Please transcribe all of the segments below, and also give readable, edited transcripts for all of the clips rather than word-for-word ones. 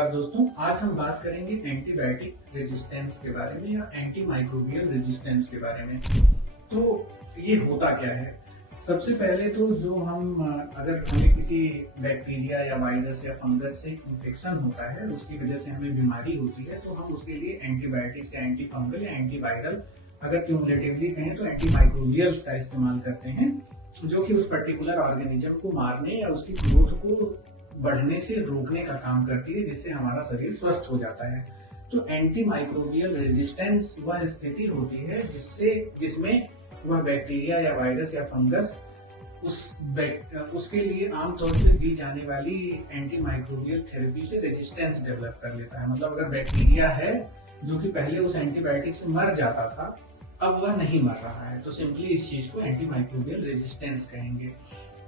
नमस्कार दोस्तों, आज हम बात करेंगे एंटीबायोटिक रेजिस्टेंस के बारे में या एंटी माइक्रोबियल रेजिस्टेंस के बारे में। तो ये होता क्या है? सबसे पहले तो जो अगर हमें किसी बैक्टीरिया या वायरस या फंगस से इन्फेक्शन होता है, उसकी वजह से हमें बीमारी होती है, तो हम उसके लिए एंटीबायोटिक्स या एंटी फंगल या एंटीवायरल, अगर क्यूमुलेटिवली कहें तो एंटी माइक्रोबियल्स का इस्तेमाल करते हैं, जो कि उस पर्टिकुलर ऑर्गेनिज्म को मारने या उसकी ग्रोथ को बढ़ने से रोकने का काम करती है, जिससे हमारा शरीर स्वस्थ हो जाता है। तो एंटी माइक्रोबियल रेजिस्टेंस वह स्थिति होती है जिसमें वह बैक्टीरिया या वायरस या फंगस उसके लिए आमतौर पर दी जाने वाली एंटी माइक्रोबियल थेरेपी से रेजिस्टेंस डेवलप कर लेता है। मतलब अगर बैक्टीरिया है जो कि पहले उस एंटीबायोटिक से मर जाता था, अब वह नहीं मर रहा है, तो सिंपली इस चीज को एंटी माइक्रोबियल रेजिस्टेंस कहेंगे।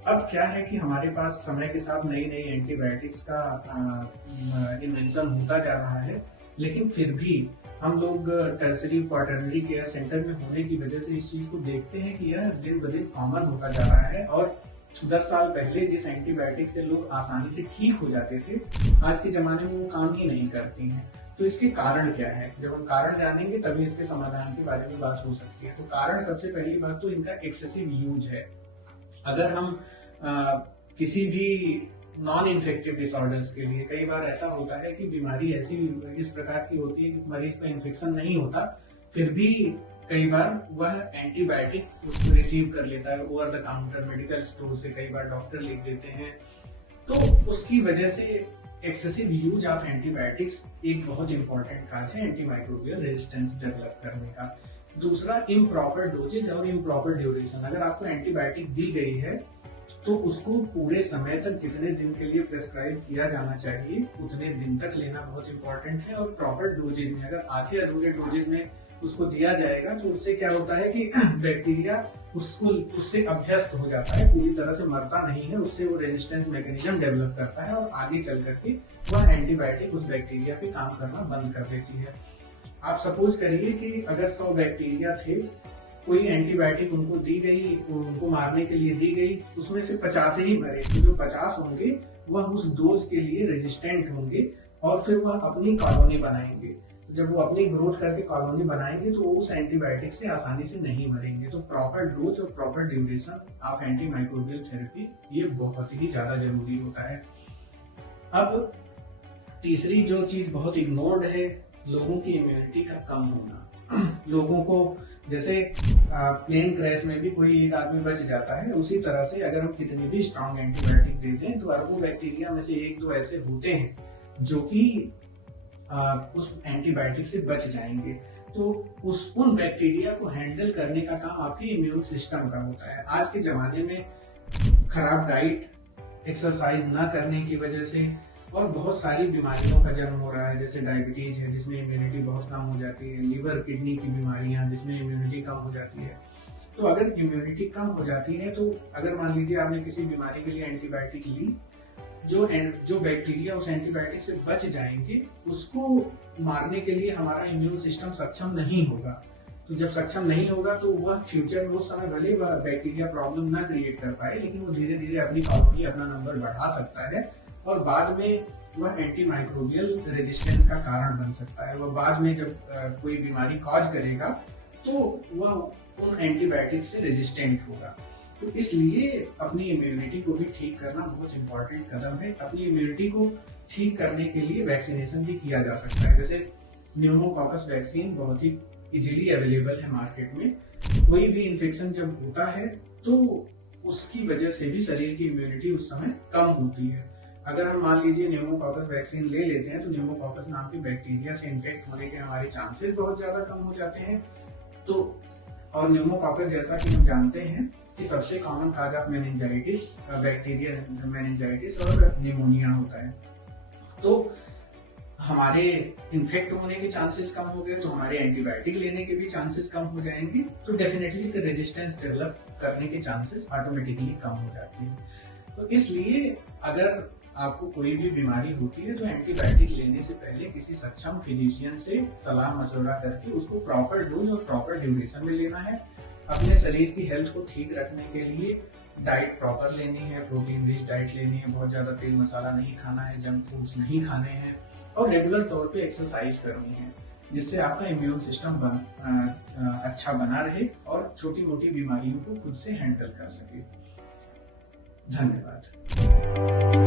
अब क्या है कि हमारे पास समय के साथ नई नई एंटीबायोटिक्स का इन्वेंशन होता जा रहा है, लेकिन फिर भी हम लोग टर्सरी क्वाटरनरी केयर सेंटर में होने की वजह से इस चीज को देखते हैं कि यह दिन ब दिन कॉमन होता जा रहा है। और 10 साल पहले जिस एंटीबायोटिक से लोग आसानी से ठीक हो जाते थे, आज के जमाने में वो काम ही नहीं करती हैं। तो इसके कारण क्या है? जब हम कारण जानेंगे तभी इसके समाधान के बारे में बात हो सकती है। तो कारण, सबसे पहली बात तो इनका एक्सेसिव यूज है। अगर हम किसी भी नॉन इन्फेक्टिव डिसऑर्डर्स के लिए, कई बार ऐसा होता है कि बीमारी ऐसी इस प्रकार की होती है कि मरीज को इन्फेक्शन नहीं होता, फिर भी कई बार वह एंटीबायोटिक उसको रिसीव कर लेता है over the counter medical store से, कई बार डॉक्टर लिख देते हैं। तो उसकी वजह से एक्सेसिव यूज ऑफ एंटीबायोटिक्स एक बहुत इंपॉर्टेंट काज है एंटी माइक्रोबियल रेजिस्टेंस डेवलप करने का। दूसरा, इम्प्रॉपर डोजेज और इम्प्रॉपर ड्यूरेशन। अगर आपको एंटीबायोटिक दी गई है तो उसको पूरे समय तक, जितने दिन के लिए प्रेस्क्राइब किया जाना चाहिए, उतने दिन तक लेना बहुत इंपॉर्टेंट है। और प्रॉपर डोजेज में, अगर आधे अधूरे डोजेज में उसको दिया जाएगा तो उससे क्या होता है कि बैक्टीरिया उससे अभ्यस्त हो जाता है, पूरी तरह से मरता नहीं है, उससे वो रेजिस्टेंस मैकेनिज्म डेवलप करता है और आगे चल करके वह एंटीबायोटिक उस बैक्टीरिया पे काम करना बंद कर देती है। आप सपोज करिए कि अगर 100 बैक्टीरिया थे, कोई एंटीबायोटिक उनको दी गई, उनको मारने के लिए दी गई, उसमें से 50 ही मरे, तो जो 50 होंगे वह उस डोज के लिए रेजिस्टेंट होंगे और फिर वह अपनी कॉलोनी बनाएंगे। जब वो अपनी ग्रोथ करके कॉलोनी बनाएंगे तो वो उस एंटीबायोटिक से आसानी से नहीं मरेंगे। तो प्रॉपर डोज और proper duration of anti microbial therapy ये बहुत ही ज्यादा जरूरी होता है। अब तीसरी जो चीज बहुत इग्नोर्ड है, लोगों की इम्यूनिटी का कम होना। लोगों को जैसे प्लेन क्रैश में भी कोई एक आदमी बच जाता है, उसी तरह से अगर हम कितनी भी स्ट्रॉन्ग एंटीबायोटिक देते हैं तो अरबों बैक्टीरिया में से 1-2 ऐसे होते हैं जो कि उस एंटीबायोटिक से बच जाएंगे। तो उन बैक्टीरिया को हैंडल करने का काम आपके इम्यून सिस्टम का होता है। आज के जमाने में खराब डाइट, एक्सरसाइज न करने की वजह से और बहुत सारी बीमारियों का जन्म हो रहा है, जैसे डायबिटीज है जिसमें इम्यूनिटी बहुत कम हो जाती है, लीवर किडनी की बीमारियां जिसमें इम्यूनिटी कम हो जाती है। तो अगर इम्यूनिटी कम हो जाती है तो अगर मान लीजिए आपने किसी बीमारी के लिए एंटीबायोटिक ली, जो बैक्टीरिया उस एंटीबायोटिक से बच जाएंगे, उसको मारने के लिए हमारा इम्यून सिस्टम सक्षम नहीं होगा। तो जब सक्षम नहीं होगा तो वह फ्यूचर में, उस समय भले वह बैक्टीरिया प्रॉब्लम ना क्रिएट कर पाए, लेकिन वो धीरे धीरे अपनी कॉलोनी, अपना नंबर बढ़ा सकता है और बाद में वह एंटी माइक्रोबियल रेजिस्टेंस का कारण बन सकता है। वह बाद में जब कोई बीमारी कॉज करेगा तो वह उन एंटीबायोटिक से रेजिस्टेंट होगा। तो इसलिए अपनी इम्यूनिटी को भी ठीक करना बहुत इंपॉर्टेंट कदम है। अपनी इम्यूनिटी को ठीक करने के लिए वैक्सीनेशन भी किया जा सकता है। जैसे न्यूमोकॉकस वैक्सीन बहुत ही इजीली अवेलेबल है मार्केट में। कोई भी इन्फेक्शन जब होता है तो उसकी वजह से भी शरीर की इम्यूनिटी उस समय कम होती है। अगर हम मान लीजिए न्यूमोकॉकस वैक्सीन ले लेते हैं तो न्यूमोकॉकस नाम के बैक्टीरिया से इन्फेक्ट होने के हमारे चांसेस बहुत ज्यादा कम हो जाते हैं। तो और न्यूमोकॉकस, जैसा कि हम जानते हैं कि सबसे common cause of meningitis, bacteria meningitis और निमोनिया होता है। तो हमारे इन्फेक्ट होने के चांसेस कम हो गए तो हमारे एंटीबायोटिक लेने के भी चांसेस कम हो जाएंगे, तो डेफिनेटली फिर रेजिस्टेंस डेवलप करने के चांसेस ऑटोमेटिकली कम हो जाते हैं। तो इसलिए अगर आपको कोई भी बीमारी होती है तो एंटीबायोटिक लेने से पहले किसी सक्षम फिजिशियन से सलाह मशवरा करके उसको प्रॉपर डोज और प्रॉपर ड्यूरेशन में लेना है। अपने शरीर की हेल्थ को ठीक रखने के लिए डाइट प्रॉपर लेनी है, प्रोटीन रिच डाइट लेनी है, बहुत ज्यादा तेल मसाला नहीं खाना है, जंक फूड्स नहीं खाने हैं, और रेगुलर तौर पे एक्सरसाइज करनी है, जिससे आपका इम्यून सिस्टम अच्छा बना रहे और छोटी मोटी बीमारियों को खुद से हैंडल कर सके। धन्यवाद।